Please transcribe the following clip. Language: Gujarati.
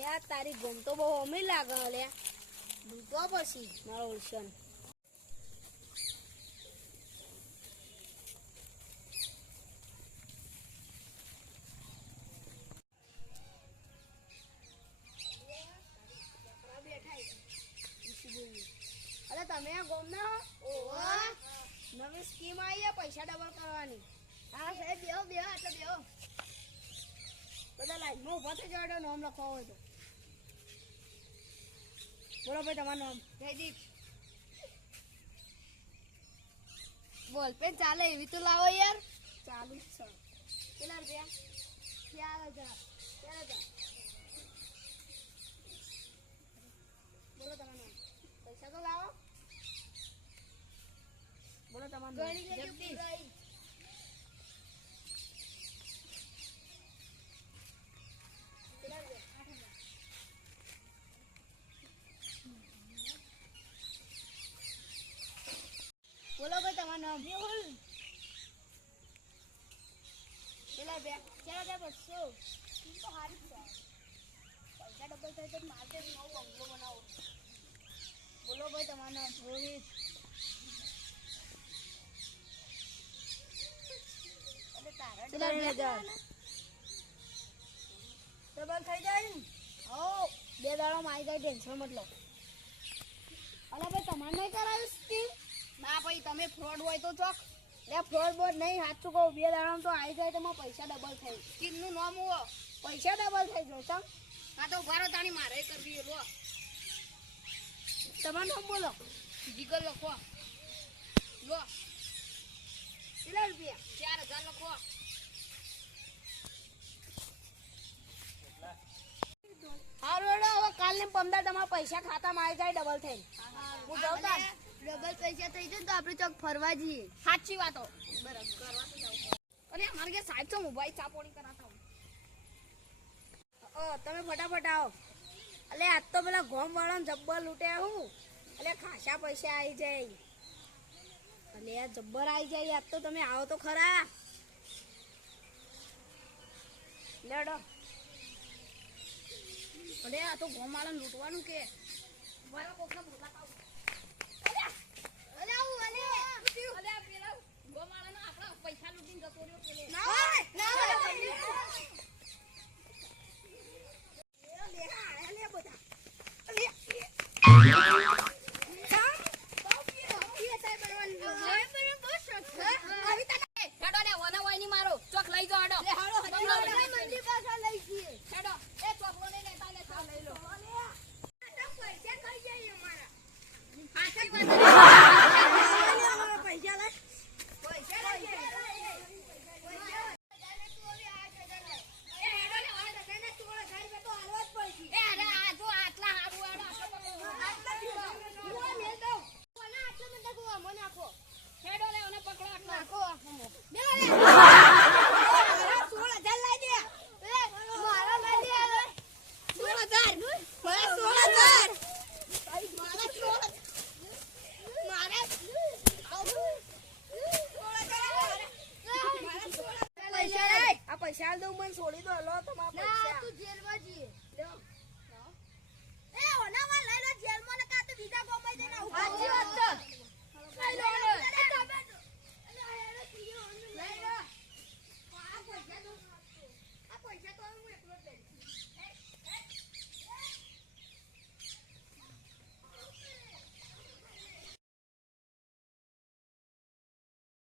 યાર તારી ગમ તો બહુ અમી લાગે લે દૂધો પછી મારો ઓશન અરે તમે આ ગોમ ના ઓહો નવી સ્કીમ આવી છે પૈસા ડબલ કરવાની હા સાહેબ બેહો બેહો એટલે બેહો બધા લાઈનમાં ઉભા થઈ જાવ નામ લખવા હોય તો બોલો ભાઈ તમારું નામ જયદીપ બોલ પેન ચાલે એવી તો લાવો યાર ચાલુ જ છે કેટલા રૂપિયા 4000 બોલો તમારું નામ પૈસા તો લાવો બોલો તમારું નામ જગદીશ બોલો ભાઈ તમારું નામ મેહુલ કેટલા બે 4200 તો હારી છે પૈસા ડબલ થાય તો મારે નવો બંગલો બનાવો બોલો ભાઈ તમારું નામ રોહિત એટલે તારા ડબલ થઈ જાય ને હો 2 દાડામાં આવી જાય ટેન્શન મતલબ અલા ભાઈ તમારે નહીં કરાવ્યું સ્કીમ ના ભાઈ તમે ફ્રોડ હોય તો ચોક લે ફ્રોડ બોર્ડ નહીં સાચું કહું 2 દાડામાં તો આવી જાય તો પૈસા ડબલ થાય સ્કીમનું નામ હું પૈસા ડબલ થઈ જાય ચમ હા તો ઉભારો તાણી મારે કરવી લો તમારું નામ બોલો જીગર લખો લો કેટલા રૂપિયા 4000 લખો હારું હવે કાલ ને 15 તમારા પૈસા ખાતામાં આવી જાય ડબલ થઈ હું જાઉં તા ડબલ પૈસા થઈ જાય તો આપણે ચોક ફરવા જઈએ સાચી વાતો બરાબર કરવા તો જાવ અને અમારે કે સાહેબ તો મોબાઈલ ચાપોણી કરાતા તમે ફટાફટ આવો અલે આજ તો પેલા ગોમ વાળાને જબ્બર લૂટ્યા હું અલે ખાસા પૈસા આવી જાય અલે આ જબ્બર આવી જાય આજ તો તમે આવો તો ખરા લેડો અરે આ તો ગોમ વાળાને લૂંટવાનું કે મારા કોકને બોલાતા અલે આવું અલે પેલા ગોમ વાળાનો આપણા પૈસા લૂંટીને જતો રહ્યો પેલે ના પૈસા દઉં મને છોડી દો લો તમારા પૈસા તું જેલમાં જી લો એ ઓનામાં લઈ લો જેલમાં ને કા તો બીજા ગોમાઈ દેના સાચી વાત છે લઈ લો